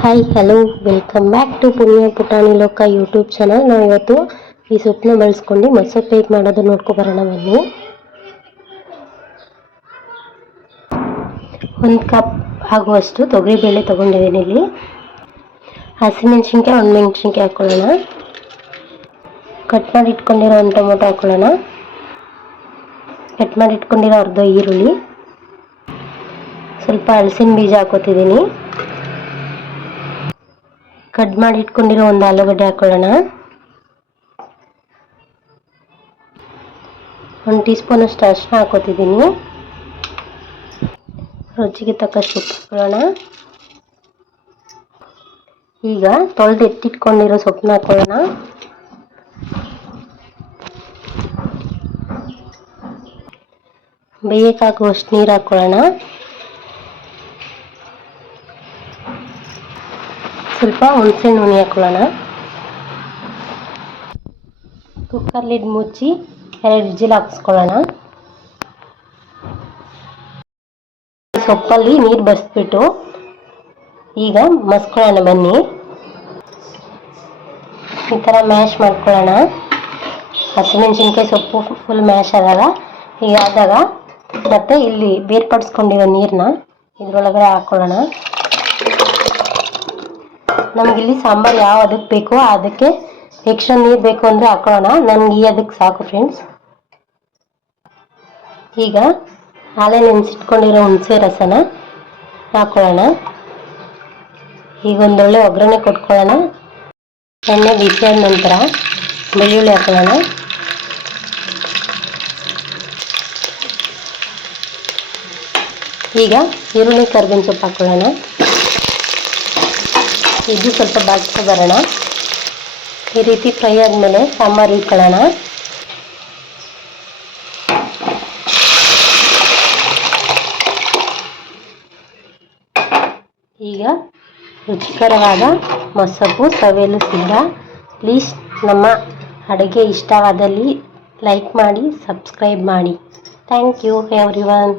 Hi hello welcome back to Punya ಪುಟಾಣಿ ಲೋಕ YouTube channel. ನಾವು ಇವತ್ತು ಈ ಸೊಪ್ಪನ್ನ ಬಳಸ್ಕೊಂಡು ಮಸೊಪ್ಪು ಹೇಗೆ ಮಾಡೋದು ನೋಡ್ಕೊಬರೋಣ ಬನ್ನಿ. 1 ಕಪ್ ಆಗುವಷ್ಟು ತೊಗರಿಬೇಳೆ ತೊಗೊಂಡಿದ್ದೀನಿ. ಇಲ್ಲಿ ಹಸಿಮೆಣ್ಸಿನ್ಕಾಯಿ 1 ಮೆಣಸಿನ್ಕಾಯಿ ಹಾಕ್ಕೊಳ್ಳೋಣ. ಕಟ್ ಮಾಡಿ ಇಟ್ಕೊಂಡಿರೋ 1 ಟೊಮೊಟೊ ಹಾಕ್ಕೊಳ್ಳೋಣ. ಕಟ್ ಮಾಡಿ ಇಟ್ಕೊಂಡಿರೋ ಅರ್ಧ ಈರುಳ್ಳಿ, ಸ್ವಲ್ಪ ಹಲಸಿನ ಬೀಜ ಹಾಕೋತಿದ್ದೀನಿ. ಕಟ್ ಮಾಡಿ ಇಟ್ಕೊಂಡಿರೋ 1 ಆಲೂಗಡ್ಡೆ ಹಾಕೊಳ್ಳೋಣ. 1 ಟೀ ಸ್ಪೂನ್ ಅಷ್ಟು ಅರಿಶಿನ ಹಾಕೋತಿದ್ದೀನಿ. ರುಚಿಗೆ ತಕ್ಕಷ್ಟು ಉಪ್ಪು ಹಾಕೊಳ್ಳೋಣ. ಈಗ ತೊಳೆದು ಎತ್ತಿಟ್ಕೊಂಡಿರೋ ಸೊಪ್ಪನ್ನ ಹಾಕೊಳ್ಳೋಣ. ಬೇಯಕ್ಕೆ ಹಾಕುವಷ್ಟು ನೀರು ಹಾಕೊಳ್ಳೋಣ. ಸ್ವಲ್ಪ ಹುಣಸೆ ಹುಳಿ ಹಾಕೊಳ್ಳೋಣ. ಕುಕ್ಕರ್ ಲಿಡ್ ಮುಚ್ಚಿ 2 ವಿಜಿಲ್ ಹಾಕಿಸ್ಕೊಳ್ಳೋಣ. ಸೊಪ್ಪಲ್ಲಿ ನೀರು ಬಸಿಬಿಟ್ಟು ಈಗ ಮಸ್ಕೊಳ್ಳೋಣ ಬನ್ನಿ. ಈ ಥರ ಮ್ಯಾಶ್ ಮಾಡ್ಕೊಳ್ಳೋಣ. ಹಸಿಮೆಣ್ಸಿನ್ಕಾಯಿ ಸೊಪ್ಪು ಫುಲ್ ಮ್ಯಾಶ್ ಆಗಲ್ಲ. ಹೀಗಾದಾಗ ಮತ್ತೆ ಇಲ್ಲಿ ಬೇರ್ಪಡಿಸ್ಕೊಂಡಿರೋ ನೀರನ್ನ ಇದ್ರೊಳಗಡೆ ಹಾಕ್ಕೊಳ್ಳೋಣ. ನಮಗಿಲ್ಲಿ ಸಾಂಬಾರು ಯಾವ ಅದಕ್ಕೆ ಬೇಕೋ ಅದಕ್ಕೆ ಎಕ್ಸ್ಟ್ರಾ ನೀರು ಬೇಕು ಅಂದರೆ ಹಾಕೊಳ್ಳೋಣ. ನನಗೆ ಈ ಅದಕ್ಕೆ ಸಾಕು ಫ್ರೆಂಡ್ಸ್. ಈಗ ಹಾಲೆ ನೆನೆಸಿಟ್ಕೊಂಡಿರೋ ಹುಣಸೆ ರಸನ ಹಾಕೊಳ್ಳೋಣ. ಈಗ ಒಂದೊಳ್ಳೆ ಒಗ್ಗರಣೆ ಕೊಟ್ಕೊಳ್ಳೋಣ. ಎಣ್ಣೆ ಬಿಸಿಯಾದ ನಂತರ ಬೆಳ್ಳುಳ್ಳಿ ಹಾಕೊಳ್ಳೋಣ. ಈಗ ಈರುಳ್ಳಿ ಕರಿಬೇವಿನ ಸೊಪ್ಪು ಹಾಕೊಳ್ಳೋಣ. ಇದು ಸ್ವಲ್ಪ ಬಾಡಿಸ್ಕೊ ಬರೋಣ. ಈ ರೀತಿ ಫ್ರೈ ಆದಮೇಲೆ ಸಾಂಬಾರು ಇಟ್ಕೊಳ್ಳೋಣ. ಈಗ ರುಚಿಕರವಾದ ಮಸೊಪ್ಪು ಸವಿಯಲು ಸಿದ್ಧ. ಪ್ಲೀಸ್ ನಮ್ಮ ಅಡುಗೆ ಇಷ್ಟವಾದಲ್ಲಿ ಲೈಕ್ ಮಾಡಿ, ಸಬ್ಸ್ಕ್ರೈಬ್ ಮಾಡಿ. Thank you everyone.